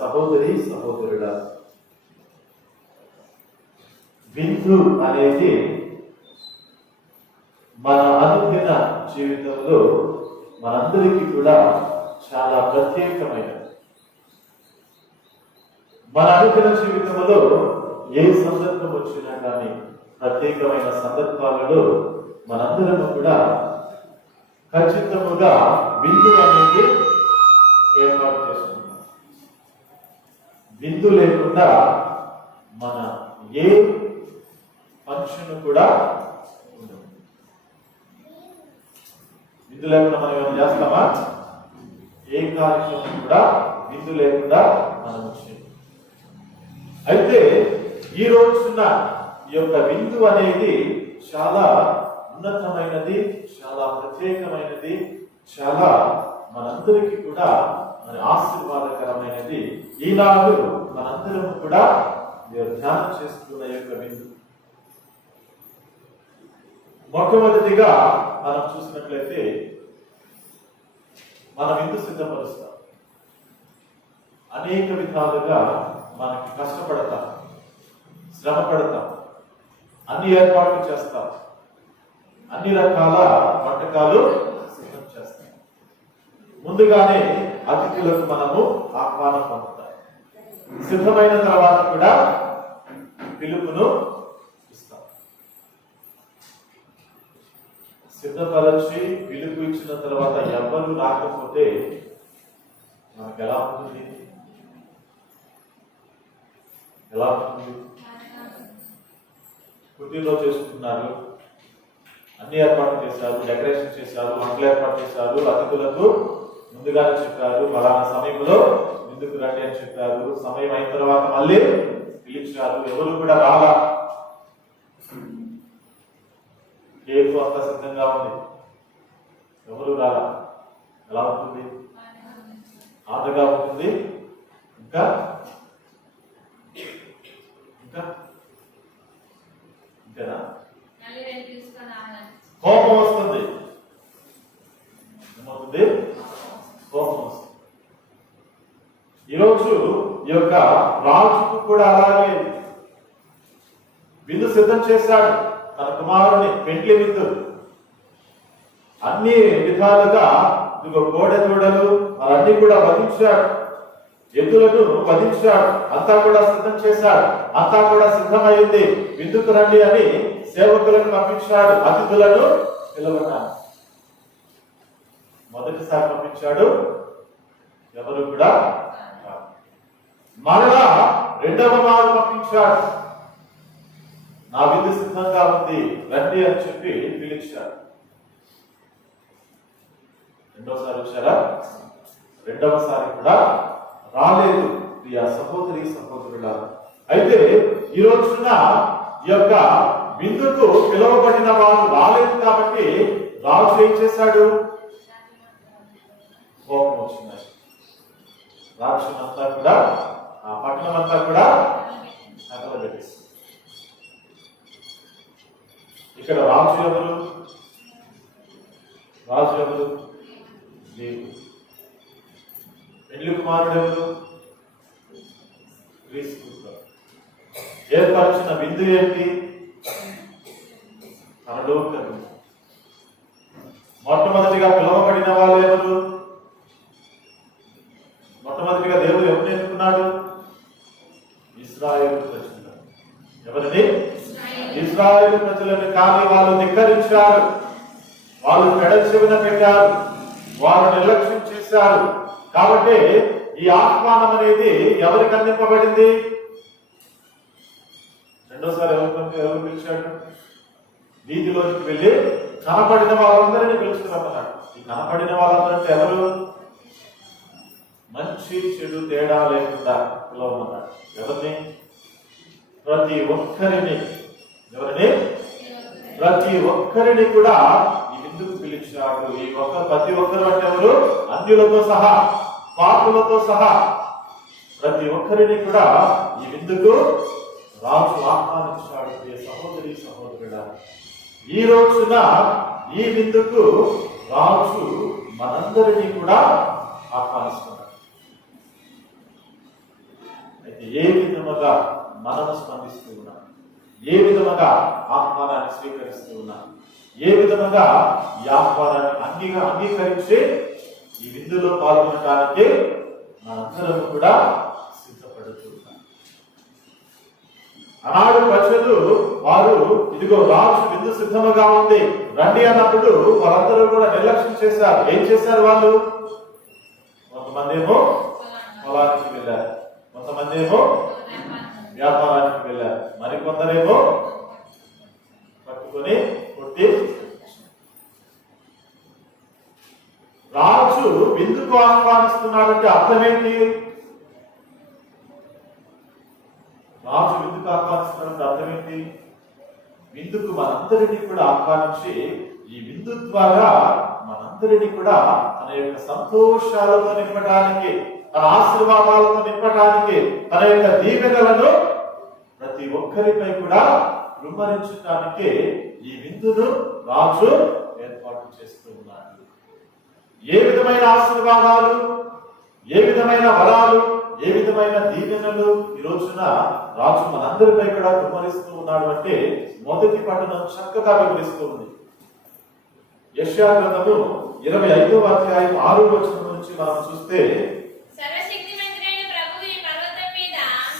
సహోదరి సహోదరుల, విందు అనేది మన అనుదిన జీవితంలో మనందరికీ కూడా చాలా ప్రత్యేకమైనది. మన అనుదిన జీవితంలో ఏ సందర్భం వచ్చినా కానీ ప్రత్యేకమైన సందర్భాలలో మనందరము కూడా ఖచ్చితముగా విందు అనేది ఏర్పాటు చేసుకుంటాం. విందు లేకుండా మన ఏ ఫంక్షన్ కూడా ఉండదు. విందు లేకుండా మనం ఏమైనా చేస్తామా? ఏ కార్యక్రమం కూడా విందు లేకుండా మనం చేయం. అయితే ఈ రోజున ఈ యొక్క విందు అనేది చాలా ఉన్నతమైనది, చాలా ప్రత్యేకమైనది, చాలా మనందరికీ కూడా మరి ఆశీర్వాదకరమైనది. ఈనాడు మనందరం కూడా ధ్యానం చేస్తున్న యొక్క విందు. మొట్టమొదటిగా మనం చూసినట్లయితే మన విందు సిద్ధపరుస్తాం. అనేక విధాలుగా మనకి కష్టపడతాం, శ్రమ పడతాం, అన్ని ఏర్పాట్లు చేస్తాం, అన్ని రకాల వంటకాలు సిద్ధం చేస్తాం. ముందుగానే అతిథులకు మనము ఆహ్వానం పొందుతాం. సిద్ధమైన తర్వాత కూడా పిలుపును ఇస్తాం. సిద్ధపరచి పిలుపు ఇచ్చిన తర్వాత ఎవరు రాకపోతే మనకు ఎలా ఉంటుంది? ఎలా ఉంటుంది? పుట్టినరోజు చేసుకుంటున్నారు, అన్ని ఏర్పాట్లు చేశారు, డెకరేషన్ చేశారు, వంటలు ఏర్పాటు చేశారు, అతిథులకు ముందుగానే చెప్పారు, ఫలానా సమయంలో ముందుకు రండి అని చెప్పారు. సమయం అయిన తర్వాత మళ్ళీ పిలిచారు, ఎవరు కూడా రాలా. కేకు అంత సిద్ధంగా ఉంది, ఎవరు రాలా. ఎలా ఉంటుంది? ఆటగా ఉంటుంది. ఇంకా ఇంకా ఇంకేనా? కోపం వస్తుంది. ఏమవుతుంది? కోపం వస్తుంది. ఈరోజు ఈ యొక్క రాజుకు కూడా అలాగే విందు సిద్ధం చేశాడు. తన కుమారుని పెండ్లి విందు అన్ని విధాలుగా కోడె దూడలు అవన్నీ కూడా వధించాడు, ఎద్దులను వధించాడు, అంతా కూడా సిద్ధం చేశాడు. అంతా కూడా సిద్ధమైంది, విందుకు రండి అని సేవకులను పంపించాడు. అతిథులను పిలవడానికి మొదటిసారి పంపించాడు, ఎవరు కూడా. మరలా రెండవ మారు పంపించాడు, నా విందు సిద్ధంగా ఉంది రండి అని చెప్పి పిలిచాడు. రెండోసారి వచ్చారా? రెండవసారి కూడా రాలేదు. ప్రియ సహోదరి సహోదరుల, అయితే ఈ రోజున ఈ యొక్క విందుకు పిలువబడిన వారు రాలేదు కాబట్టి రాజు ఏం చేశాడు? కోపం వచ్చింది. రాక్షసులంతా కూడా, ఆ పట్టణం అంతా కూడా తగలబెట్టేసి. ఇక్కడ రాజు ఎవరు? రాజు ఎవరు? దేవుడు. పెళ్లి కుమారుడు ఎవరు? క్రీస్తు. ఏర్పరిచిన విందు ఏంటి? పరలోక విందు. మొట్టమొదటిగా పిలువబడిన వాళ్ళు ఎవరు? మొట్టమొదటిగా దేవుడు ఎవరిని ఎన్నుకున్నాడు? ఇశ్రాయేలు ప్రజలు. ఎవరిని? ఇశ్రాయేలు ప్రజలను. కానీ వాళ్ళు ధిక్కరించారు, వాళ్ళు పెడచెవిన పెట్టారు, వారు నిర్లక్ష్యం చేశారు. కాబట్టి ఈ ఆహ్వానం అనేది ఎవరికి అందింపబడింది? రెండోసారి ఎవరు పిలిచాడు? వీధిలోకి వెళ్ళి కనపడిన వాళ్ళందరినీ పిలుచుకురమ్మన్నాడు. ఈ కనపడిన వాళ్ళందరంటే ఎవరు? మంచి చెడు తేడా లేకుండా పిలవమన్నాడు. ఎవరిని? ప్రతి ఒక్కరిని. ఎవరిని? ప్రతి ఒక్కరిని కూడా ఈ విందుకు పిలిచాడు. ఈ ప్రతి ఒక్కరు అంటే ఎవరు? అన్యులతో సహా, పాపులతో సహా ప్రతి ఒక్కరిని కూడా ఈ విందుకు రాజు ఆహ్వానించాడు. సహోదరి సహోదరుడా, ఈ రోజున ఈ విందుకు రాజు మనందరినీ కూడా ఆహ్వానిస్తున్నాడు. అయితే ఏ విధముగా మనము స్పందిస్తూ ఉన్నాం, ఏ విధముగా ఆహ్వానాన్ని స్వీకరిస్తూ ఉన్నాం, ఏ విధముగా ఈ ఆహ్వానాన్ని అంగీకరించి ఈ విందులో పాల్గొనడానికి మనందరం కూడా సిద్ధపడుతున్నాం. ఆనాడు ప్రజలు వారు ఇదిగో రాజు విందు సిద్ధముగా ఉంది రండి అన్నప్పుడు వారందరూ కూడా నిర్లక్ష్యం చేశారు. ఏం చేశారు వాళ్ళు? కొంతమంది ఏమో పొలానికి వెళ్ళారు, కొంతమంది ఏమో వ్యాపారానికి వెళ్ళారు, మరికొందరేమో పట్టుకొని కొట్టి. రాజు విందుకు ఆహ్వానిస్తున్నాడంటే అర్థమేంటి? రాజు విందుకు ఆహ్వానిస్తున్నాడంటే అర్థమేంటి? విందుకు మనందరినీ కూడా ఆహ్వానించి ఈ విందు ద్వారా మనందరినీ కూడా తన యొక్క సంతోషాలతో నింపడానికి, తన ఆశీర్వాదాలతో నింపడానికి, తన యొక్క దీవెనలను ప్రతి ఒక్కరిపై కూడా కుమ్మరించడానికి ఈ విందును రాజు ఏర్పాటు చేస్తూ ఉన్నాడు. ఏ విధమైన ఆశీర్వాదాలు, ఏ విధమైన వరాలు, ఏ విధమైన దీవెనలు ఈ రోజున రాజు మనందరిపై కూడా కుమ్మరిస్తూ ఉన్నాడు అంటే మొదటి పట్టణం చక్కగా వివరిస్తూ ఉంది. యెషయా గ్రంథము 25వ అధ్యాయం 6వ వచనం నుంచి మనం చూస్తే,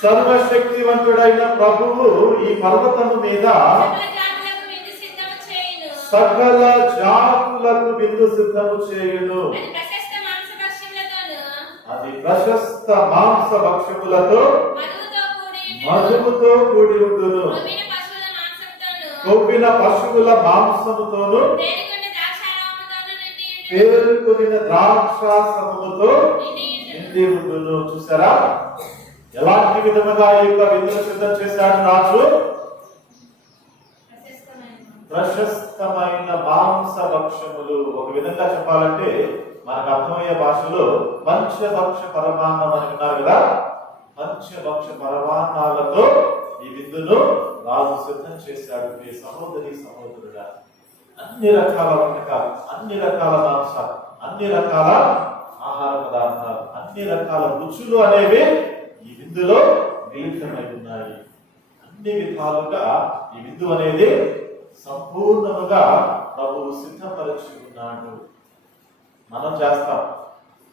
సర్వశక్తివంతుడైన ప్రభువు ఈ పర్వతము మీద సకల జాతులకు విందు సిద్ధము చేయును. అది ప్రశస్త మాంస భక్షకులతో మధువుతో కూడి ఉండును. కొవ్విన పశువుల మాంసముతోను పేరుకొనిన ద్రాక్షారసముతో నిండి ఉండును. చూసారా ఎలాంటి విధముగా ఈ యొక్క విందును సిద్ధం చేశాడు రాజు? ప్రశస్తమైన మాంస భక్షములు. ఒక విధంగా చెప్పాలంటే మనకు అర్థమయ్యే భాషలో పంచభక్ష పరమాన్నం అని విన్నారు కదా. పంచభక్ష పరమాన్నాలతో ఈ విందును రాజు సిద్ధం చేశాడు. ఈ సహోదరి సహోదరుడా, అన్ని రకాల వంటకాలు, అన్ని రకాల మాంసాలు, అన్ని రకాల ఆహార పదార్థాలు, అన్ని రకాల రుచులు అనేవి ఈ విందులో మిళితమై ఉన్నాయి. అన్ని విధాలుగా ఈ విందు అనేది సంపూర్ణముగా ప్రభువు సిద్ధపరిచి ఉన్నాడు. మనం చేస్తాం,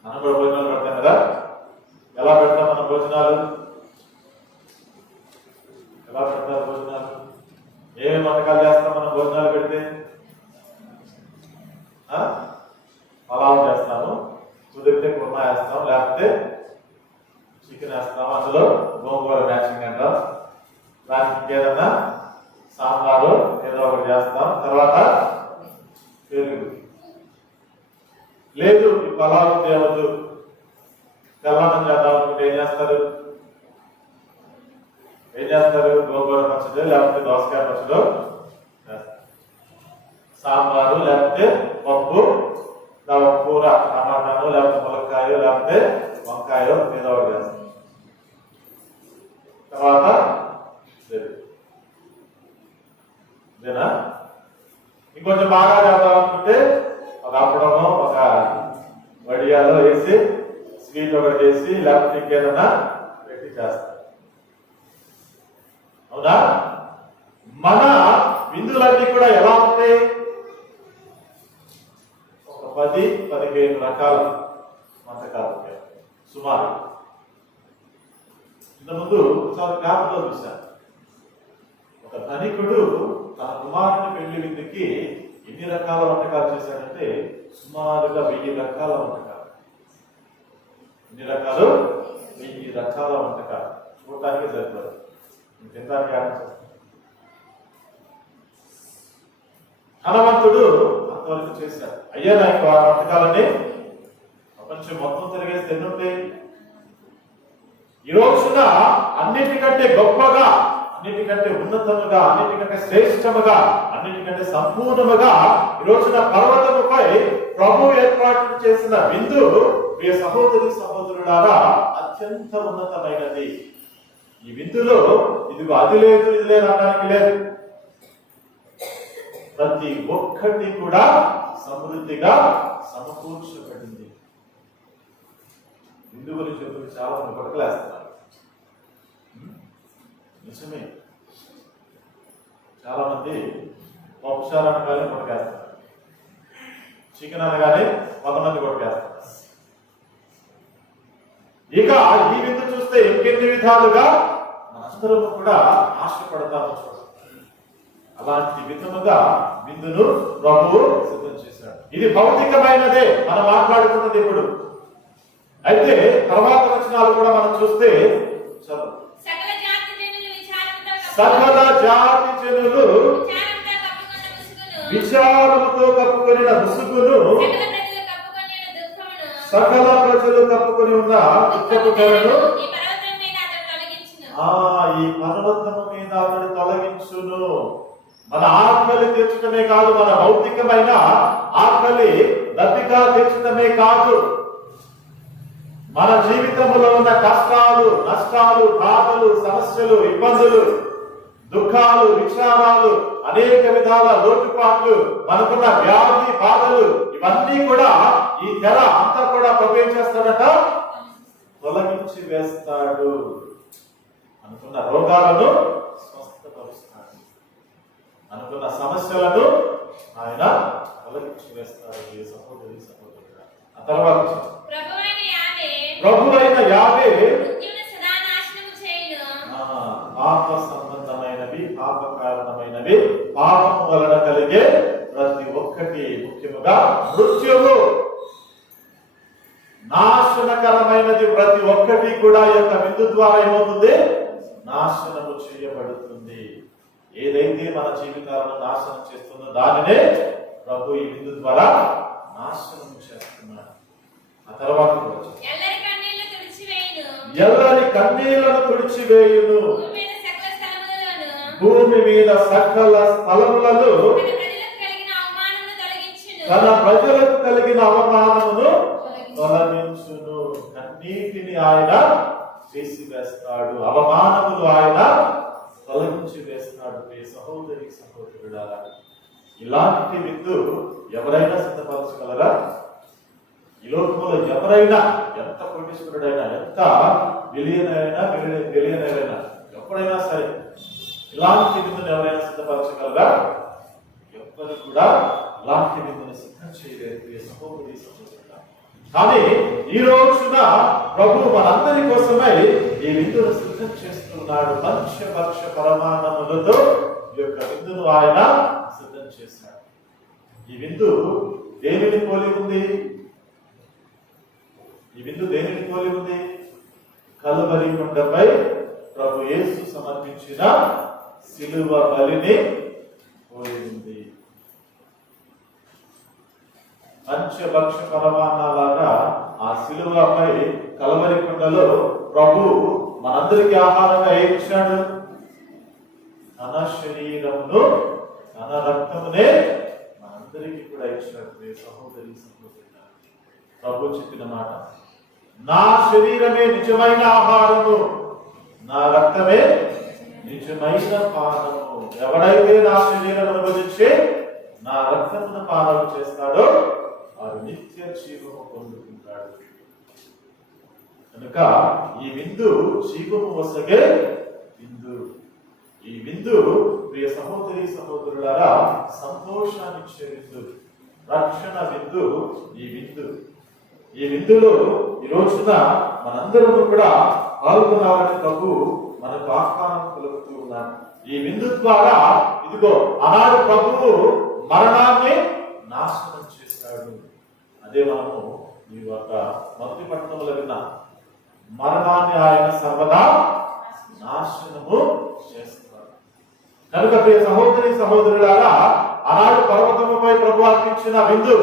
మనం కూడా భోజనాలు పెడతాం కదా. ఎలా పెడతాం మన భోజనాలు? ఎలా పెడతారు భోజనాలు? ఏమేమి వంటకాలు చేస్తాం మనం భోజనాలు పెడితే? పలావ్ చేస్తాము, కుదిరితే కుర్మా వేస్తాం, లేకపోతే చికెన్ వేస్తాం, అందులో గోంగూర మ్యాచింగ్ అంటాం, దానికి ఇంకేదన్నా సాంబారు ఏదో ఒకటి చేస్తాం, తర్వాత పెరుగు. లేదు ఈ పలావ్ తేవద్దు, తెల్లన్నం చేద్దాం అనుకుంటే ఏం చేస్తారు? గోంగూర పచ్చడి లేకపోతే దోసకాయ పచ్చడి చేస్తారు, సాంబారు లేకపోతే పప్పు, కూర టమాటాను లేకపోతే ములక్కాయో లేకపోతే వంకాయో ఏదో ఒకటి చేస్తాం. తర్వాత ఇదేనా? ఇంకొంచెం బాగా చేద్దాం అనుకుంటే ఒక అప్పడమో ఒక వడియాలో వేసి స్వీట్ ఒకటి చేసి లేకపోతే ఇంకేదన్నా పెట్టి చేస్తారు. అవునా? మన విందులన్నీ కూడా ఎలా ఉంటాయి? ఒక 10-15 రకాల వంటకాలు ఉంటాయి సుమారు. ఇంతకుముందు ఒకసారి పేపర్లో చూశాను, ఒక ధనికుడు తన కుమారుని పెళ్లి విందుకి ఎన్ని రకాల వంటకాలు చేశాడంటే సుమారుగా 1000 రకాల వంటకాలు. ఎన్ని రకాలు? 1000 రకాల వంటకాలు. చూడటానికి సరిపడదు, తినడానికి ఆలోచిస్తాం. ధనవంతుడు అంతవరకు చేశాడు. అయ్యా నాకు ఆ వంటకాలని ప్రపంచం మొత్తం తిరిగేసి ఎన్నుంటాయి. ఈ రోజున అన్నిటికంటే గొప్పగా, అన్నిటికంటే ఉన్నతముగా, అన్నిటికంటే శ్రేష్టముగా, అన్నిటికంటే సంపూర్ణముగా ఈ రోజున పర్వతముపై ప్రభు ఏర్పాటు చేసిన విందు ప్రియ సహోదరి సహోదరులారా అత్యంత ఉన్నతమైనది. ఈ విందులో ఇదిగో అది లేదు ఇది లేదు అనడానికి లేదు. ప్రతి ఒక్కటి కూడా సమృద్ధిగా సమకూర్చబడింది. విందు గురించి చాలా మంది కొట్టలేస్తున్నారు. నిజమే. చాలా మంది పప్పుచారు అనగానే కొట్టకేస్తారు, చికెన్ అనగానే కొంతమంది కొట్టకేస్తారు. ఇక ఈ విందు చూస్తే ఇంకెన్ని విధాలుగా మనందరము కూడా ఆశపడతాము. అలాంటి విధముగా విందును ప్రభువు సిద్ధం చేశాడు. ఇది భౌతికమైనదే మనం మాట్లాడుతున్నది ఇప్పుడు. అయితే తర్వాత వచనాలు కూడా మనం చూస్తే సకల జాతి జనులు విచారముతో కప్పుకొని ముసుగును, సకల ప్రజలు కప్పుకొని ఉన్న దుఃఖపు తెరను ఈ పర్వతము మీద అతడు తొలగించును. మన ఆకలి తీర్చడమే కాదు, మన భౌతికమైన ఆకలి దప్పిక తీర్చడమే కాదు, మన జీవితంలో ఉన్న కష్టాలు, నష్టాలు, బాధలు, సమస్యలు, ఇబ్బందులు, దుఃఖాలు, విచారాలు, అనేక విధాల లోటుపాట్లు, మనకున్న వ్యాధి బాధలు, ఇవన్నీ కూడా ఈ తెర అంతా కూడా ప్రభు ఏం చేస్తాడట? తొలగించి వేస్తాడు. అనుకున్న రోగాలను స్వస్థపరుస్తాడు, అనుకున్న సమస్యలను ఆయన తొలగించి వేస్తాడు. ఈ సహోదరి సహోదరుడు ఆ తర్వాత ప్రభువైన యావే పాప సంబంధమైనవి, పాప కారణమైనవి, పాపము వలన కలిగే ప్రతి ఒక్కటి, ముఖ్యముగా మృత్యువు, నాశనకరమైనది ప్రతి ఒక్కటి కూడా ఈ యొక్క విందు ద్వారా ఏమవుతుంది? నాశనము చేయబడుతుంది. ఏదైతే మన జీవితాలను నాశనం చేస్తుందో దానినే ప్రభు ఈ విందు ద్వారా నాశనం చేస్తున్నాడు. ఆ తర్వాత ఎల్లరి కన్నీళ్లను తుడిచివేయును, భూమి మీద సకల స్థలములలో తన ప్రజలకు కలిగిన అవమానమును తొలగించును. కన్నీటిని ఆయన తీసివేస్తాడు, అవమానములు ఆయన తొలగించి వేస్తాడు. సహోదరి సహోదరుడారా, ఇలాంటి విందు ఎవరైనా సిద్ధపరచగలరా? ఈ లోకంలో ఎవరైనా, ఎంత కోటీశ్వరుడైనా, ఎంత బిలియనైనా, ఎప్పుడైనా సరే ఇలాంటి విందును ఎవరైనా సిద్ధపరచగలరా? ఎవ్వరు కూడా ఇలాంటి విందును సిద్ధం చేయలేదు సహోదరి సహోదరుడా. కానీ ఈ రోజున ప్రభు మనందరి కోసమై ఈ విందును సిద్ధం చేస్తున్నాడు. పంచభక్ష పరమాన్నములతో ఈ యొక్క విందును ఆయన సిద్ధం చేశాడు. ఈ విందు దేనిని పోలి ఉంది? ఈ విందు దేనిని పోలి ఉంది? కలువరి కొండపై ప్రభు యేసు సమర్పించిన సిలువ బలిని పోలి ఉంది. పంచభక్ష పరమాన్నాలాగా ఆ సిలువపై కలువరి కొండలో ప్రభు మనందరికీ ఆహారంగా ఏం ఇచ్చాడు? తన శరీరమును, తన రక్తమునే మనందరికీ కూడా ఇచ్చాడు. సహోదరి సహోదరుడా, ప్రభు చెప్పిన మాట, నా శరీరమే నిజమైన ఆహారము, నా రక్తమే నిజమైన పానము. ఎవడైతే నా శరీరమును భుజించి నా రక్తమును పానము చేస్తాడో వాడు నిత్య జీవము పొందుకుంటాడు. కనుక ఈ విందు జీవము వసగే విందు. ఈ విందు ప్రియ సహోదరి సహోదరులారా సంతోషాన్నిచ్చే విందు, రక్షణ విందు ఈ విందు. ఈ విందులో ఈ రోజున మనందరము కూడా పాల్గొనాలని ప్రభు మనకు ఆహ్వానం కలుగుతూ ఉన్నాడు. ఈ విందు ద్వారా ఇదిగో ఆనాడు ప్రభువు మరణాన్ని నాశనం చేశాడు. అదే మనము ఈ యొక్క మొదటి పట్టణంలో విన్నాం. మరణాన్ని ఆయన సర్వదా నాశనము చేస్తాడు. కనుక ప్రియ సహోదరి సహోదరులారా, ఆనాడు పర్వతముపై ప్రభు అర్పించిన విందు,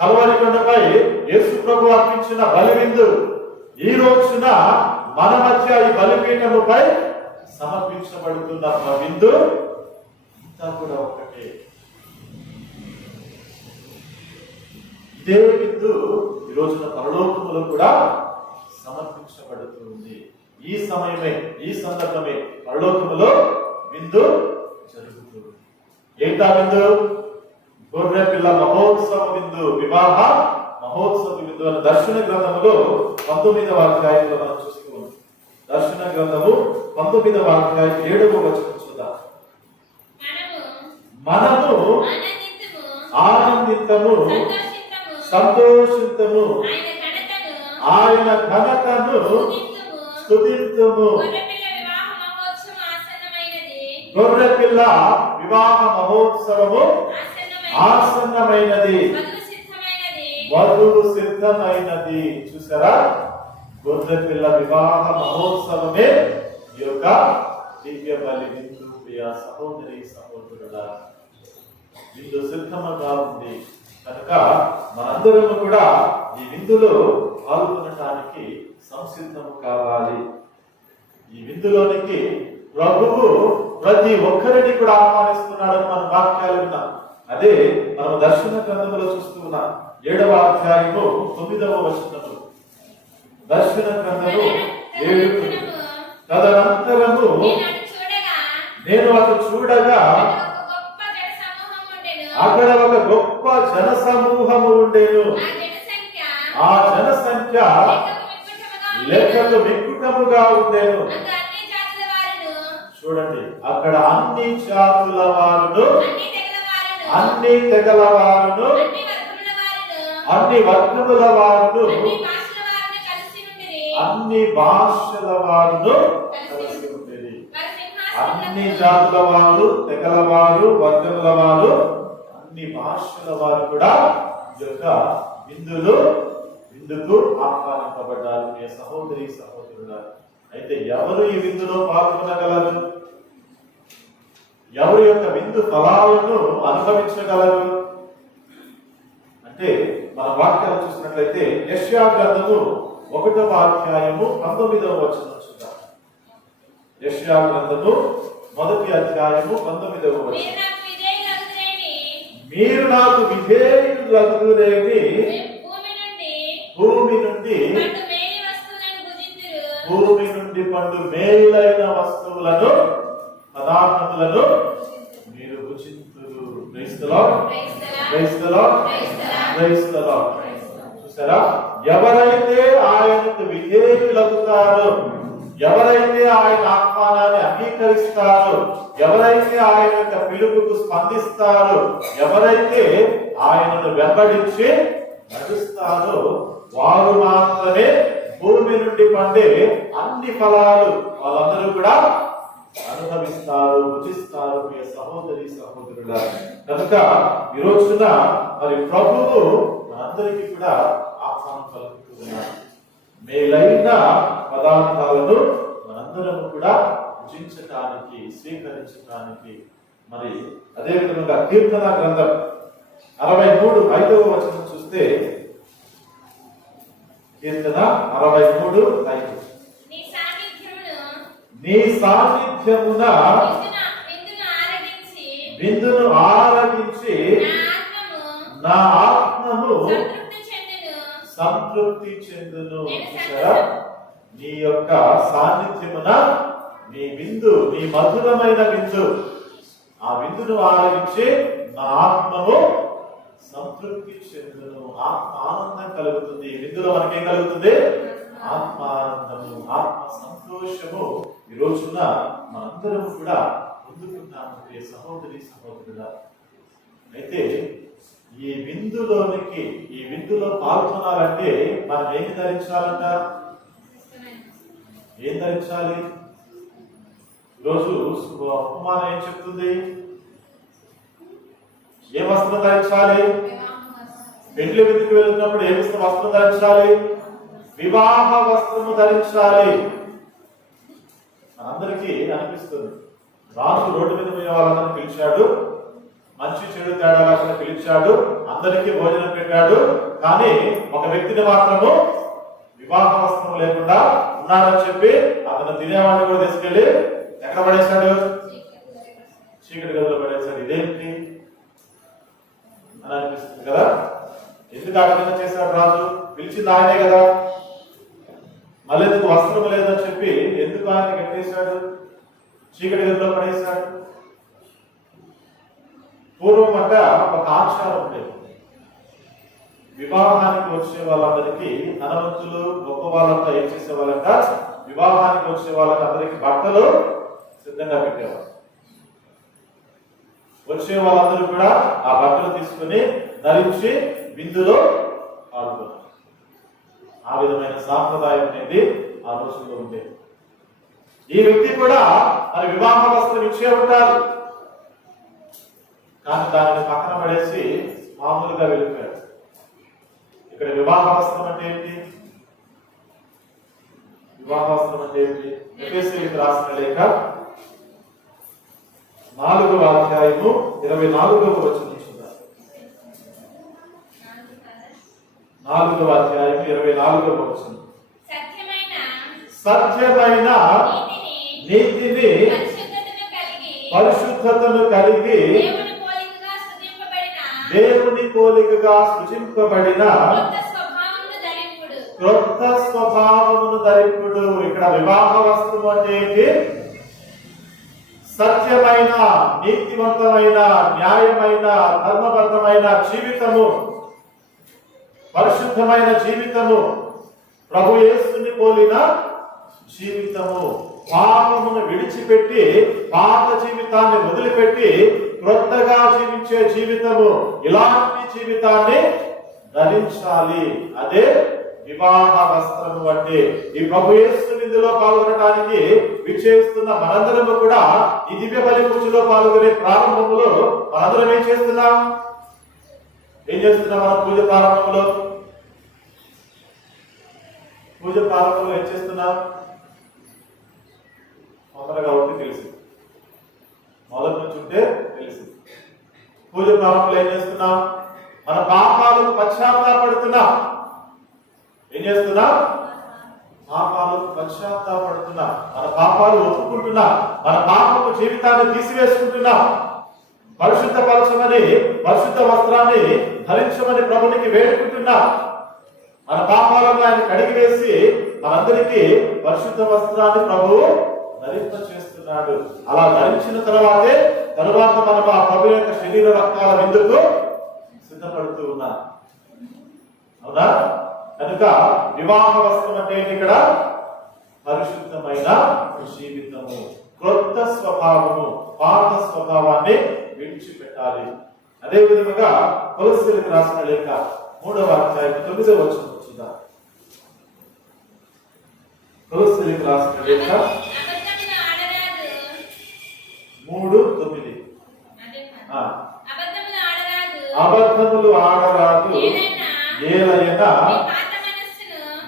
కలువరి కొండపై యేసు ప్రభు అర్పించిన బలి విందు, ఈ రోజున మన మధ్య ఈ బలిపీఠముపై సమర్పించబడుతున్న విందు అంతా కూడా ఒకటే. ఇదే విందు ఈ రోజున పరలోకములో కూడా సమర్పించబడుతుంది. ఈ సమయమే, ఈ సందర్భమే పరలోకములో విందు జరుగుతుంది. ఏంటా విందు? గొర్రె పిల్ల మహోత్సవ విందు, వివాహ మహోత్సవ విందు అని దర్శన గ్రంథములో 19వ అధ్యాయంలో మనం చూస్తూ ఉన్నాం. దర్శన గ్రంథము 19వ అధ్యాయం 7వ వచనం చూద్దాం. మనము ఆనందితము, సంతోషితము, ఆయన ఘనతను స్తుతింతుము. గొర్రెపిల్ల వివాహ మహోత్సవము ఆసన్నమైనది, వధువు సిద్ధమైనది. చూసారా, గొర్రెపిల్ల వివాహ మహోత్సవమే ఈ యొక్క దివ్య బలి విందు. ప్రియ సహోదరి సహోదరుల విందు సిద్ధముగా ఉంది కనుక మనందరము కూడా ఈ విందులో పాల్గొనడానికి సంసిద్ధము కావాలి. ఈ విందులోనికి ప్రభువు ప్రతి ఒక్కరిని కూడా ఆహ్వానిస్తున్నాడని మన వాక్యాలు విన్నాం. అదే మనం దర్శన గ్రంథంలో చూస్తూ ఉన్నాం. 7వ అధ్యాయము 9వ వచనము. దర్శన గ్రంథము 7. తదనంతరము నేను అటు చూడగా అక్కడ ఒక గొప్ప జన సమూహము ఉండేను. ఆ జన సంఖ్య లెక్కకు మిక్కుటముగా ఉండేను. చూడండి, అక్కడ అన్ని జాతుల వారును, అన్ని తెగల వారును, అన్ని వర్గముల వారును, అన్ని భాషల వారును కలిసి ఉండేది. అన్ని జాతుల వారు, తెగల వారు, వర్గముల వారు, అన్ని భాషల వారు కూడా ఈ యొక్క విందుకు ఆహ్వానింపబడ్డారు. మీ సహోదరి సహోదరులు, అయితే ఎవరు ఈ విందులో పాల్గొనగలరు? ఎవరి యొక్క విందు ఫలాలను అనుభవించగలరు అంటే మన వాక్యాలు చూసినట్లయితే యెషయా గ్రంథము 1వ అధ్యాయము 19వ వచనం చూద్దాం. యెషయా గ్రంథము 1వ అధ్యాయము 19వ వచనం. మీరు నాకు విధేయులగుదురేని భూమి నుండి పండు మేలైన వస్తువులను, పదార్థములను మీరు భుజింతురు. Praise the lord, praise the lord, praise the lord. చూసారా, ఎవరైతే ఆయనకు విధేయులవుతారో, ఎవరైతే ఆయన ఆహ్వానాన్ని అంగీకరిస్తారో, ఎవరైతే ఆయన యొక్క పిలుపుకు స్పందిస్తారో, ఎవరైతే ఆయనను వెంబడించి నడుస్తారో వారు మాత్రమే భూమి నుండి పండే అన్ని ఫలాలు వాళ్ళందరూ కూడా అనుభవిస్తారు, భుజిస్తారు. మీ సహోదరి సహోదరుల కనుక ఈ రోజున మరి ప్రభువు మనందరికీ కూడా ఆహ్వానం పలుకుతున్నారు. మేలైన పదార్థాలను మనందరం కూడా భుజించటానికి, స్వీకరించటానికి. మరి అదే విధంగా కీర్తన గ్రంథం 63 వచనం చూస్తే, కీర్తన 63:5 నీ సాన్నిధ్యమున విందును ఆరగించి నా ఆత్మము సంతృప్తి చెందును. నీ యొక్క సాన్నిధ్యమున నీ విందు, నీ మధురమైన విందు, ఆ విందును ఆరగించి నా ఆత్మము సంతృప్తి చెందును. ఆత్మ ఆనందం కలుగుతుంది. ఈ విందులో మనకేం కలుగుతుంది? ఆత్మ ఆనందము, ఆత్మ సంతోషము. ఈ రోజున మనందరం కూడా పొందుకుంటాము. సహోదరి సహోదరుల, అయితే ఈ విందులో పాల్గొనాలంటే మనం ఏం ధరించాలంట? ఏం ధరించాలి? ఈరోజు ఉపమానం ఏం చెప్తుంది? ఏ వస్త్రం ధరించాలి? పెండ్లి విందుకు వెళ్తున్నప్పుడు ఏ వస్త్రం ధరించాలి? వివాహ వస్త్రము ధరించాలి. అందరికీ అనిపిస్తుంది, రాజు రోడ్డు మీద పోయే వాళ్ళని పిలిచాడు, మంచి చెడు తేడా లేకుండా పిలిచాడు, అందరికీ భోజనం పెట్టాడు, కానీ ఒక వ్యక్తిని మాత్రము వివాహ వస్త్రం లేకుండా ఉన్నాడని చెప్పి అతను తినేవాడిని కూడా తీసుకెళ్లి ఎక్కడ పడేశాడు? చీకటి గదిలో పడేశాడు. ఇదేంటి అని అనిపిస్తుంది కదా. ఎందుకు ఆ విధంగా చేశాడు రాజు? పిలిచింది ఆయనే కదా. మళ్ళీ ఎందుకు వస్త్రం లేదని చెప్పి ఎందుకు ఆయన కట్టేశాడు? చీకటి గదిలో పడేశాడు. పూర్వం అంట ఒక ఆచారం ఉండేది. వివాహానికి వచ్చే వాళ్ళందరికీ ధనవంతులు గొప్ప వాళ్ళంతా ఏం చేసేవాళ్ళంట? వివాహానికి వచ్చే వాళ్ళకి అందరికి బట్టలు సిద్ధంగా పెట్టేవారు. వచ్చే వాళ్ళందరూ కూడా ఆ బట్టలు తీసుకుని ధరించి విందులో పాల్గొన్నారు. ఆ విధమైన సాంప్రదాయం అనేది ఆ రోజుల్లో ఉండేది. ఈ వ్యక్తి కూడా మరి వివాహ వస్త్రం ఇచ్చే ఉంటారు, కానీ దానిని పక్కన పడేసి మామూలుగా వెళ్ళిపోయాడు. ఇక్కడ వివాహ వస్త్రం అంటే ఏంటి? వివాహ వస్త్రం అంటే ఏంటి? ఎఫెసీయులకు రాసిన లేఖ 4వ అధ్యాయము 24వ వచనం చూద్దాం. 4వ అధ్యాయం 24వ వచనం. సత్యమైన నీతిని పరిశుద్ధతను కలిగి దేవుని పోలికగా సృజింపబడిన క్రొత్త స్వభావమును ధరింపుడు. ఇక్కడ వివాహ వస్త్రము అంటే ఏంటి? సత్యమైన, నీతివంతమైన, న్యాయమైన, ధర్మబద్ధమైన జీవితము, పరిశుద్ధమైన జీవితము, ప్రభు యేసుని పోలిన జీవితము, పాపమును విడిచిపెట్టి పాత జీవితాన్ని వదిలిపెట్టి క్రొత్తగా జీవించే జీవితము, ఇలాంటి జీవితాన్ని ధరించాలి. అదే వివాహ వస్త్రము అంటే. ఈ ప్రభు యేసు విందులో పాల్గొనడానికి విచ్చేస్తున్న మనందరము కూడా ఈ దివ్య బలి పూజలో పాల్గొనే ప్రారంభంలో మనందరం ఏం చేస్తున్నాం? మనం పూజ ప్రారంభంలో ఏం చేస్తున్నాం? తొందరగా ఉంటే తెలుసు, మొదటి నుంచి ఉంటే తెలుసు. పూజ ప్రారంభంలో ఏం చేస్తున్నాం? మన పాపాలకు పశ్చాత్తాపడుతున్నాం. ఏం చేస్తున్నా? పాపాలకు పశ్చాత్తాపడుతున్నా, మన పాపాలు ఒప్పుకుంటున్నా, మన పాపపు జీవితాన్ని తీసివేసుకుంటున్నా. పరిశుద్ధపరచమని, పరిశుద్ధ వస్త్రాన్ని ధరించమని ప్రభునికి వేడుకుంటున్నా. మన పాపాలను ఆయన కడిగివేసి మనందరికీ పరిశుద్ధ వస్త్రాన్ని ప్రభువు ధరింప చేస్తున్నాడు. అలా ధరించిన తరువాత మనం ఆ ప్రభు యొక్క శరీర రక్తాల విందుకు సిద్ధపడుతూ ఉన్నాం. అవునా? కనుక వివాహ వస్త్రం అంటే ఇక్కడ పరిశుద్ధమైన జీవితము, క్రొత్త స్వభావము, పాత స్వభావాన్ని విడిచిపెట్టాలి. అదే విధముగా కొలస్సీయులకు రాసిన లేఖ 3వ అధ్యాయం 9వ వచనం చూద్దాం. కొలస్సీయులకు రాసిన లేఖ 3:9. అబద్ధములు ఆడరాదు, ఏలైనా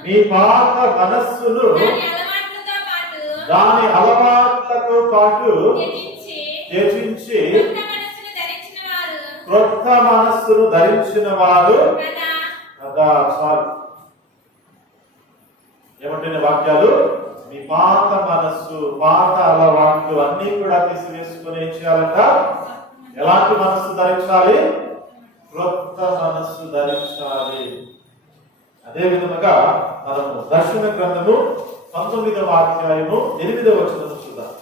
మీ పాత మనస్సును దాని అలవాట్లతో పాటు త్యజించి క్రొత్త మనస్సును ధరించిన వారు కదా. చాలు. ఏమంటున్న వాక్యాలు? మీ పాత మనస్సు, పాత అలవాట్లు అన్ని కూడా తీసివేసుకుని ఏం చేయాలంట? ఎలాంటి మనస్సు ధరించాలి? క్రొత్త మనస్సు ధరించాలి. అదే విధముగా మనము దర్శన గ్రంథము 19వ అధ్యాయము 8వ వచనం చూద్దాం.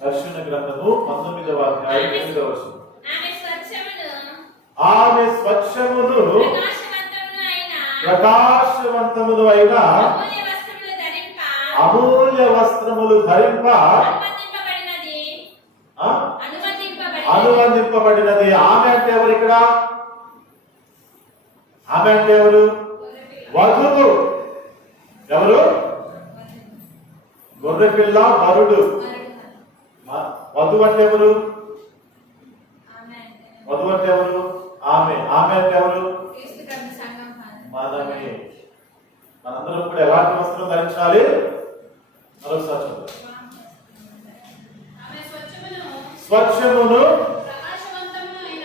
దర్శన గ్రంథము 19వ అధ్యాయం 8వ వచనం. ఆమె స్వచ్ఛమును ప్రకాశవంతమును అయిన అమూల్య వస్త్రములు ధరింప అనుబంధింపబడినది. ఆమె అంటే ఎవరు? ఇక్కడ ఆమె అంటే ఎవరు? వధువు. ఎవరు? గొర్రెపిల్ల వరుడు. వధువు అంటే ఎవరు? వధువు అంటే ఎవరు? ఆమె. ఆమె అంటే ఎవరు? మనమే. మనందరం కూడా ఎలాంటి వస్త్రం ధరించాలి? మరోసారి చూద్దాం. స్వచ్ఛమును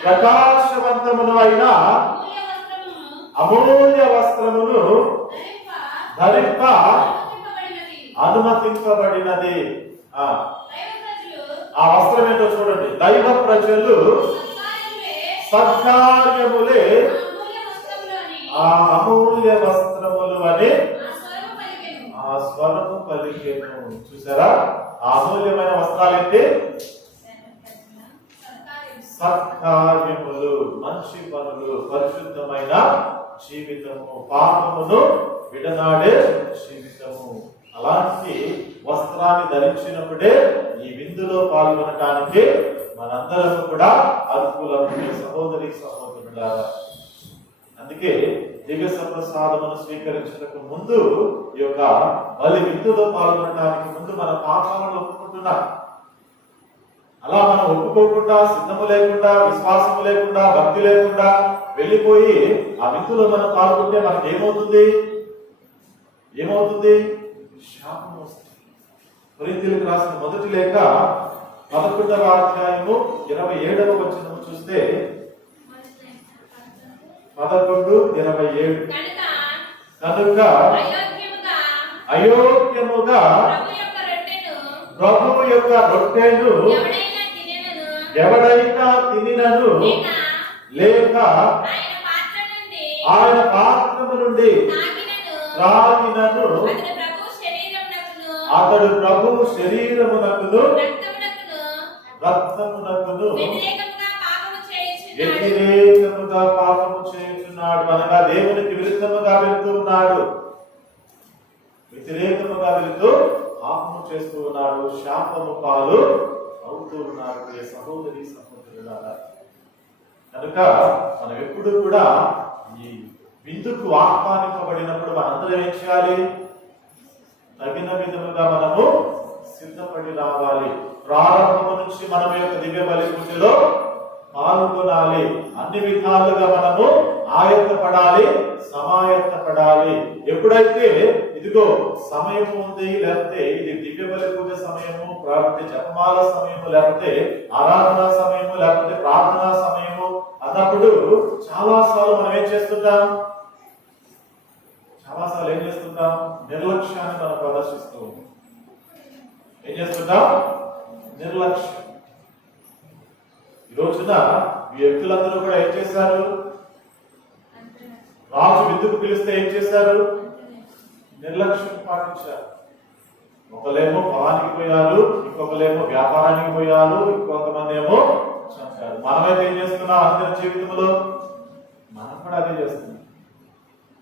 ప్రకాశవంతమును అయిన అమూల్య వస్త్రమును ధరింప అనుమతింపబడినది. ఆ వస్త్రం ఏంటో చూడండి. దైవ ప్రజలు సత్కార్యములే ఆ అమూల్య వస్త్రములు అని ఆ స్వరము పలికెను. చూసారా? ఆ అమూల్యమైన వస్త్రాలు ఏంటి? సత్కార్యములు, మంచి పనులు, పరిశుద్ధమైన జీవితము, పాపమును విడనాడే జీవితము. అలాంటి వస్త్రాన్ని ధరించినప్పుడే ఈ విందులో పాల్గొనడానికి మనందరం కూడా అర్హులము. సహోదరి సహోదరులారా, అందుకే దివ్య సప్రసాదమును స్వీకరించడానికి ముందు ఈ యొక్క బలి విందులో పాల్గొనడానికి ముందు మన పాపాలను ఒప్పుకుంటున్నాం. అలా మనం ఒప్పుకోకుండా, సిద్ధము లేకుండా, విశ్వాసము లేకుండా, భక్తి లేకుండా వెళ్ళిపోయి ఆ విందులో మనం పాల్గొంటే మనకి ఏమవుతుంది? శాపం వస్తుంది. కొరింథీయులకు రాసిన మొదటి లేఖ 11వ అధ్యాయము 27వ వచనం చూస్తే 11:27 కనుక అయోగ్యముగా ప్రభువు యొక్క రొట్టెను ఎవడైనా తినినను లేక ఆయన పాత్రము నుండి త్రాగినను అతడు ప్రభువు శరీరమునకును రక్తమునకును వ్యతిరేకముగా పాపము చేయుచున్నాడు. అనగా దేవునికి విరుద్ధముగా వెళుతూ ఉన్నాడు, వ్యతిరేకముగా వెళుతూ పాపము చేస్తూ ఉన్నాడు, శాపము పాలు అవుతూ ఉన్నాడు. సహోదరి సహోదరులారా, కనుక మనం ఎప్పుడు కూడా ఈ విందుకు ఆహ్వానింపబడినప్పుడు మనందరం ఏం చేయాలి? తగిన విధముగా మనము సిద్ధపడి రావాలి. ప్రారంభము నుంచి మనం యొక్క దివ్య బలి పూజలో పాల్గొనాలి. అన్ని విధాలుగా మనము ఆయత్తపడాలి, సమాయత్తపడాలి. ఎప్పుడైతే ఇదిగో సమయం ఉంది, లేకపోతే ఇది దివ్య బలి పూజ సమయము, లేకపోతే జపమాల సమయము, లేకపోతే ఆరాధనా సమయము, లేకపోతే ప్రార్థనా సమయము అన్నప్పుడు చాలాసార్లు మనం ఏం చేస్తుంటాం? నిర్లక్ష్యాన్ని మనం ప్రదర్శిస్తూ ఉంటాం. ఏం చేస్తుంటాం? నిర్లక్ష్యం. ఈ రోజున ఈ వ్యక్తులందరూ కూడా ఏం చేశారు? రాజు విందుకు పిలిస్తే ఏం చేశారు? నిర్లక్ష్యం పాటించారు. ఒకలేమో పొలానికి పోయారు, ఇంకొకలేమో వ్యాపారానికి పోయారు, ఇంకొంతమంది ఏమో చంపారు. మనమైతే ఏం చేస్తున్నాం? అందరి జీవితంలో మనం కూడా అదే చేస్తున్నాం.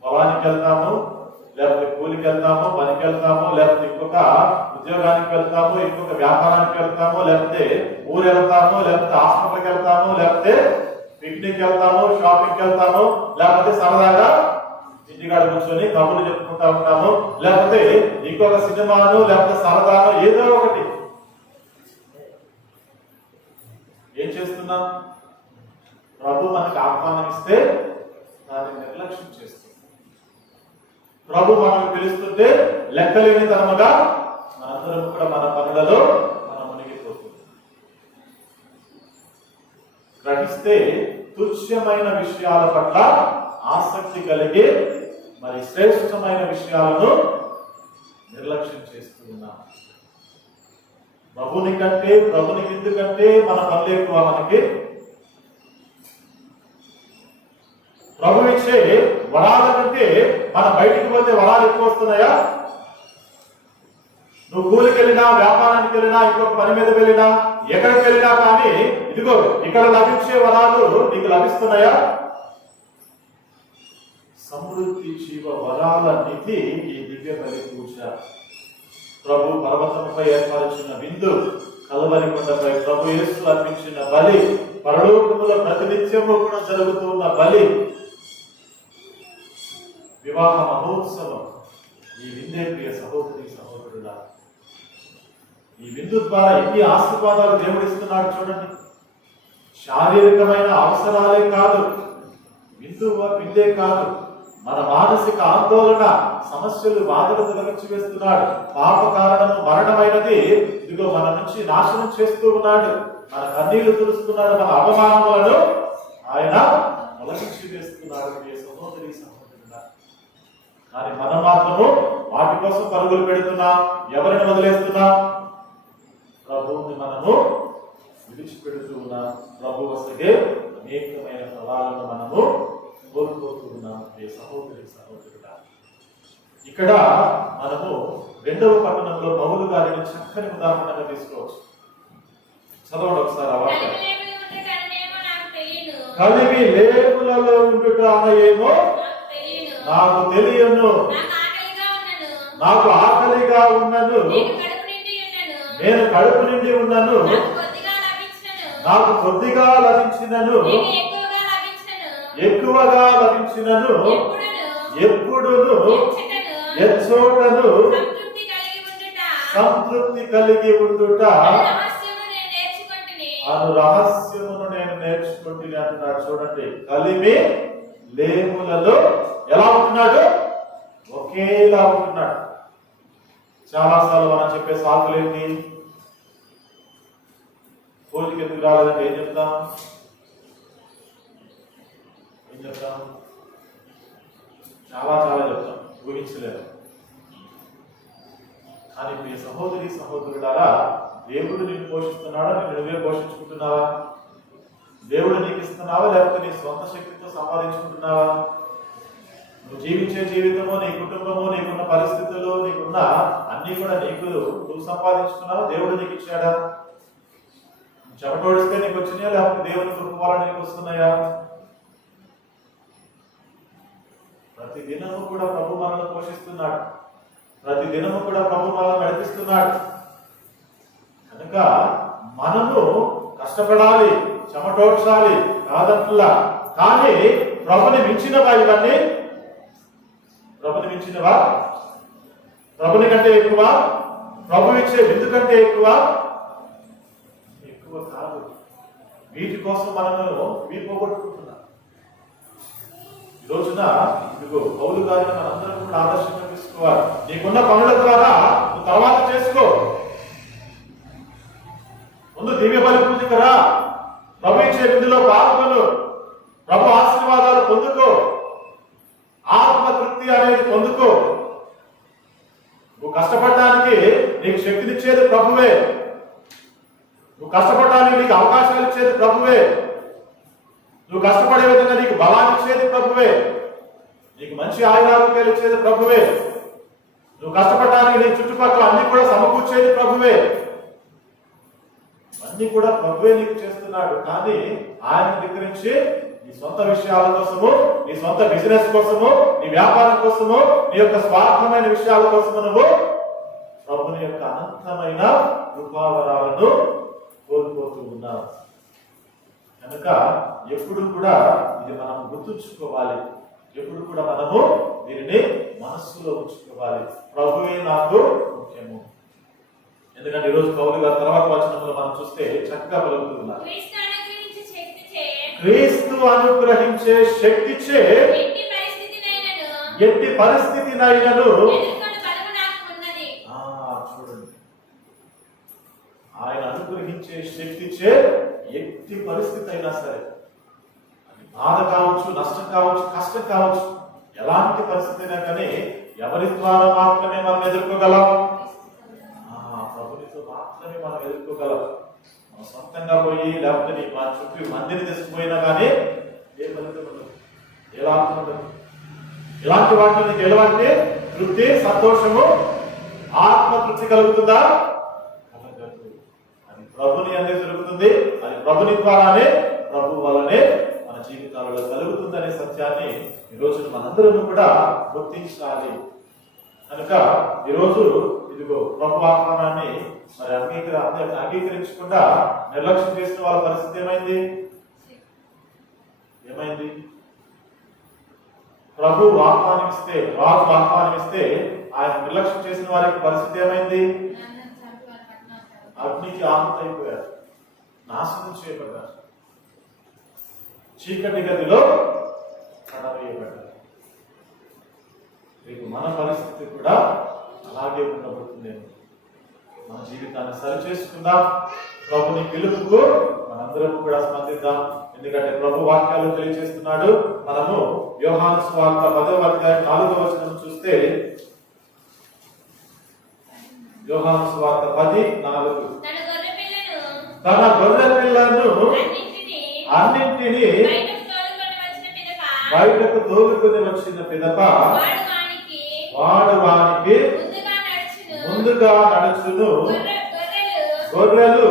పొలానికి వెళ్తాము, లేకపోతే కూలికి వెళ్తాము, పనికి వెళ్తాము, లేకపోతే ఇంకొక ఉద్యోగానికి వెళ్తాము, ఇంకొక వ్యాపారానికి వెళ్తాము, లేకపోతే ఊరు వెళ్తాము, లేకపోతే హాస్పిటల్కి వెళ్తాము, లేకపోతే పిక్నిక్ వెళ్తాము, షాపింగ్కి వెళ్తాము, లేకపోతే సరదాగా ఇంటికాడ కూర్చొని కబుర్లు చెప్పుకుంటా ఉంటాము, లేకపోతే ఇంకొక సినిమాను, లేకపోతే సరదాను, ఏదో ఒకటి. ఏం చేస్తున్నాం? ప్రభు మనకి ఆహ్వానం ఇస్తే దాన్ని నిర్లక్ష్యం చేస్తాం. ప్రభు మనకు పిలుస్తుంటే లెక్కలేని తరముగా మనందరం కూడా మన పనులలో మనం మునిగిపోతుంది. గ్రహిస్తే తుచ్చమైన విషయాల పట్ల ఆసక్తి కలిగి మరి శ్రేష్టమైన విషయాలను నిర్లక్ష్యం చేస్తూ ఉన్నాం. ప్రభునికి ఎందుకంటే మన పనులు ఎక్కువ. మనకి ప్రభు ఇచ్చే వరాల కంటే మనం బయటికి పోతే వరాలు ఎక్కువ వస్తున్నాయా? నువ్వు కూలికి వెళ్ళినా, వ్యాపారానికి వెళ్ళినా, ఇంకొక పని మీద వెళ్ళినా, ఎక్కడికి వెళ్ళినా కానీ ఇదిగో ఇక్కడ లభించే వరాలు నీకు లభిస్తున్నాయా? సమృద్ధి జీవ వరాల నిధి ఈ దివ్య బలి పూజ. ప్రభు పర్వతంపై ఏర్పరిచిన విందు, కల్వరి కొండపై ప్రభు యేసు అర్పించిన బలి, పరలోకములో ప్రతినిత్యము కూడా జరుగుతున్న బలి, వివాహ మహోత్సవం, ఈ విందే ప్రియ సహోదరి సహోదరుడా. ఈ విందు ద్వారా ఎన్ని ఆశీర్వాదాలు దేవుడిస్తున్నాడు చూడండి. శారీరకమైన అవసరాలే కాదు, విందే కాదు, మన మానసిక ఆందోళన, సమస్యలు, బాధలు తొలగించి వేస్తున్నాడు. పాప కారణము మరణమైనది ఇదిగో మన నుంచి నాశనం చేస్తూ ఉన్నాడు. మన కన్నీళ్లు తుడుస్తున్నాడు, మన అవమానములను ఆయన తొలగించి వేస్తున్నాడు. సహోదరి సహోదరుడా, కానీ మనం మాత్రము వాటి కోసం పరుగులు పెడుతున్నాం. ఎవరిని వదిలేస్తున్నాం? ప్రభువుని మనము విడిచిపెడుతూ ఉన్నాం. ప్రభు వస్తే అనేకమైన ఫలాలను మనము కోల్పోతూ ఉన్నాం. సహోదరి సహోదరుడా, ఇక్కడ మనము 2వ పట్టణంలో పౌలు గారిని చక్కని ఉదాహరణగా తీసుకోవచ్చు. చదవండి ఒకసారి ఆ వాక్యం. కలిమి లేములలో ఉండుట అనయేమో నాకు తెలియను. నాకు ఆకలిగా ఉన్నను, నేను కడుపు నిండి ఉన్నను, నాకు కొద్దిగా లభించినను, ఎక్కువగా లభించినను, ఎప్పుడును ఎచ్చోటను సంతృప్తి కలిగి ఉండుట అను రహస్యమును నేను నేర్చుకుంటుని అంటున్నాడు. చూడండి, కలిమి లేములలో ఎలా ఉంటున్నాడు? ఒకేలా ఉంటున్నాడు. చాలాసార్లు మనం చెప్పే సాకులు ఏంటి? కోరిక ఎందుకు రాలేదంటే ఏం చెప్తాం? చాలా చాలా చెప్తాం, ఊహించలేదు. కానీ మీ సహోదరి సహోదరులారా, దేవుడు నిన్ను పోషిస్తున్నాడా? నిన్ను నువ్వే పోషించుకుంటున్నావా? దేవుడు నీకు ఇస్తున్నావా, లేకపోతే నీ సొంత శక్తితో సంపాదించుకుంటున్నావా? నువ్వు జీవించే జీవితము, నీ కుటుంబము, నీకున్న పరిస్థితులు, నీకున్న అన్ని కూడా నువ్వు సంపాదించుకున్నావా? దేవుడు నీకు ఇచ్చాడా? చెమటోడిస్తే నీకు వచ్చినాయా, లేకపోతే దేవుని కృప వల్ల నీకు వస్తున్నాయా? ప్రతి దినము కూడా ప్రభు మనల్ని పోషిస్తున్నాడు. ప్రతి దినము కూడా ప్రభు మనల్ని నడిపిస్తున్నాడు. కనుక మనము కష్టపడాలి, చెమటోడ్చాలి కాదట్లా. కానీ ప్రభుని మించినవా ఇవన్నీ? ప్రభుని మించినవా? ప్రభుని కంటే ఎక్కువ? ప్రభు ఇచ్చే విందు కంటే ఎక్కువ కాదు. వీటి కోసం మనము పోగొట్టుకుంటున్నాం. ఈ రోజున ఇదిగో పౌలు గారిని మనందరం కూడా ఆదర్శంగా తీసుకోవాలి. నీకున్న పనుల ద్వారా నువ్వు తర్వాత చేసుకో. ముందు దివ్య బలి పూజకు రా, ప్రభు ఇచ్చే విందులో పాల్గొను, ప్రభు ఆశీర్వాదాలు పొందుకో, ఆత్మ తృప్తి అనేది పొందుకో. నువ్వు కష్టపడడానికి నీకు శక్తినిచ్చేది ప్రభువే. నువ్వు కష్టపడడానికి నీకు అవకాశాలు ఇచ్చేది ప్రభువే. నువ్వు కష్టపడే విధంగా నీకు బలాన్ని ఇచ్చేది ప్రభువే. నీకు మంచి ఆయురారోగ్యాలు ఇచ్చేది ప్రభువే. నువ్వు కష్టపడడానికి నీ చుట్టుపక్కల అన్ని కూడా సమకూర్చేది ప్రభువే. అన్ని కూడా ప్రభువే నీకు చేస్తున్నాడు. కానీ ఆయన ధిక్కరించి నీ సొంత విషయాల కోసము, నీ సొంత బిజినెస్ కోసము, నీ వ్యాపారం కోసము, నీ యొక్క స్వార్థమైన విషయాల కోసము నువ్వు ప్రభుని యొక్క అనంతమైన కృపావరాలను కోల్పోతూ ఉన్నావు. కనుక ఎప్పుడు కూడా ఇది మనం గుర్తుంచుకోవాలి. ఎప్పుడు కూడా మనము దీనిని మనస్సులో ఉంచుకోవాలి. ప్రభువే నాకు ముఖ్యము. ఎందుకంటే ఈరోజు పౌలు గారి తర్వాత వచనంలో మనం చూస్తే చక్కగా పలుకుతున్నారు, క్రీస్తు అనుగ్రహించే శక్తిచే ఎట్టి పరిస్థితినైనను. చూడండి, ఆయన అనుగ్రహించే శక్తిచే ఎట్టి పరిస్థితి అయినా సరే, అది బాధ కావచ్చు, నష్టం కావచ్చు, కష్టం కావచ్చు, ఎలాంటి పరిస్థితి అయినా కానీ ఎవరి ద్వారా మాత్రమే మనం ఎదుర్కోగలం? ప్రభునితో మాత్రమే మనం ఎదుర్కోగలం. మనం సొంతంగా పోయి లేకపోతే మా చుట్టూ మందిని తీసుకుపోయినా కానీ ఏ ఫలితం ఉండదు, ఎలాంటి ఉండదు. ఇలాంటి వాటిలో నీకు ఎలాంటి తృప్తి, సంతోషము, ఆత్మ తృప్తి కలుగుతుందా? అది ప్రభుని అనేది జరుగుతుంది. అది ప్రభుని ద్వారానే, ప్రభు వల్లనే మన జీవితాలలో కలుగుతుందనే సత్యాన్ని ఈరోజు మనందరం కూడా గుర్తించాలి. కనుక ఈరోజు ఇదిగో ప్రభు ఆహ్వానాన్ని మరి అంగీకరించకుండా నిర్లక్ష్యం చేసిన వాళ్ళ పరిస్థితి ఏమైంది? ప్రభు ఆహ్వానిస్తే, రాజు ఆహ్వానిస్తే ఆయన నిర్లక్ష్యం చేసిన వారికి పరిస్థితి ఏమైంది? అగ్నికి ఆహుతైపోయారు, నాశనం చేయబడ్డారు, చీకటి గదిలో పడవేయబడ్డారు. రేపు మన పరిస్థితి కూడా అలాగే ఉండబోతుంది. మన జీవితాన్ని సరి చేసుకుందాం. ప్రభుని పిలుపుకు మనందరం కూడా స్పందిద్దాం. ఎందుకంటే ప్రభు వాక్యాలు తెలియజేస్తున్నాడు. మనము యోహాను సువార్త 10వ అధ్యాయం 4వ వచనం చూస్తే, యోహాను సువార్త 10:4, తన గొర్రె పిల్లను అన్నింటినీ బయటకు తోలుకొని వచ్చిన పిదప వాడు వానికి ముందుగా నడుచును, గొర్రెలు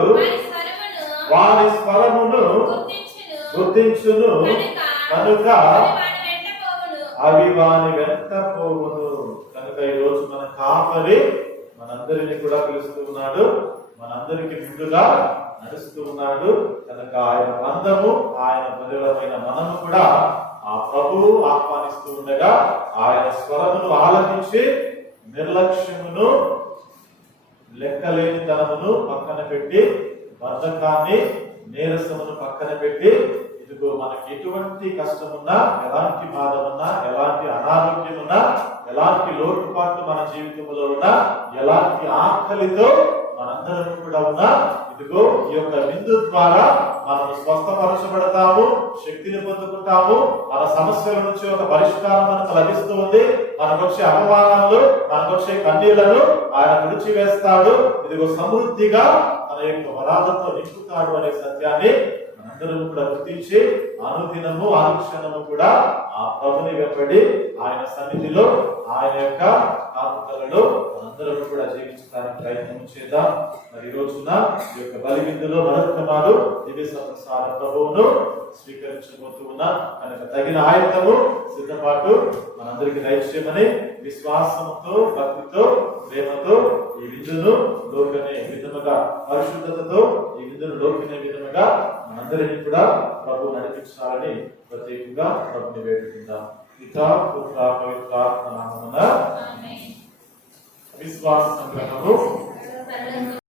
వారి స్వరమును గుర్తించును కనుక అవి వాని వెంట పోవును. కనుక ఈ రోజు మన కాపరి మనందరినీ కూడా పిలుస్తూ ఉన్నాడు, మనందరికి ముందుగా నడుస్తూ ఉన్నాడు. కనుక ఆయన మందము, ఆయన బలిమైన మనము కూడా ఆ ప్రభువు ఆహ్వానిస్తూ ఉండగా ఆయన స్వరమును ఆలకించి నిర్లక్ష్యమును, లెక్కలేనితనమును పక్కన పెట్టి, బద్ధకాన్ని, నీరసమును పక్కన పెట్టి, ఇదిగో మనకి ఎటువంటి కష్టమున్నా, ఎలాంటి బాధమున్నా, ఎలాంటి అనారోగ్యమున్నా, ఎలాంటి లోటుపాట్లు మన జీవితంలో ఉన్నా, ఎలాంటి ఆకలితో మనందరం కూడా ఉన్నా, ఇదిగో ఈ యొక్క విందు ద్వారా మనము స్వస్థపరచబడతాము, శక్తిని పొందుకుంటాము. మన సమస్యల నుంచి ఒక పరిష్కారం మనకు లభిస్తూ ఉంది. మనకు వచ్చే అవమానాలు, మనకు వచ్చే కన్నీళ్లను ఆయన విడిచివేస్తాడు. ఇదిగో సమృద్ధిగా మన యొక్క వరాలతో నింపుతాడు అనే సత్యాన్ని మనందరం కూడా గుర్తించి అనుదినము, అనుక్షణము కూడా ఆ ప్రభుని వెంబడి ఆయన సన్నిధిలో, ఆయన యొక్క కాపుదలలో మనందరం కూడా జీవించడానికి ప్రయత్నం చేద్దాం. మరి ఈ రోజున ఈ యొక్క బలి విందులో మరొకమారు దివ్య సంసార ప్రభువును స్వీకరించబోతూ ఉన్నాం. కనుక తగిన ఆయత్తము, సిద్ధపాటు మనందరికి దయచేయమని విశ్వాసంతో, భక్తితో, ప్రేమతో ఈ విందును లోకనే విధముగా, పరిశుద్ధతతో ఈ విందును లోకనే విధముగా మనందరినీ కూడా ప్రభు నడిపించాలని ప్రత్యేకంగా ప్రభుని వేడుకుందాం. పితా, పుత్ర, పవిత్రాత్మ నామమున విశ్వాస సంగ్రహము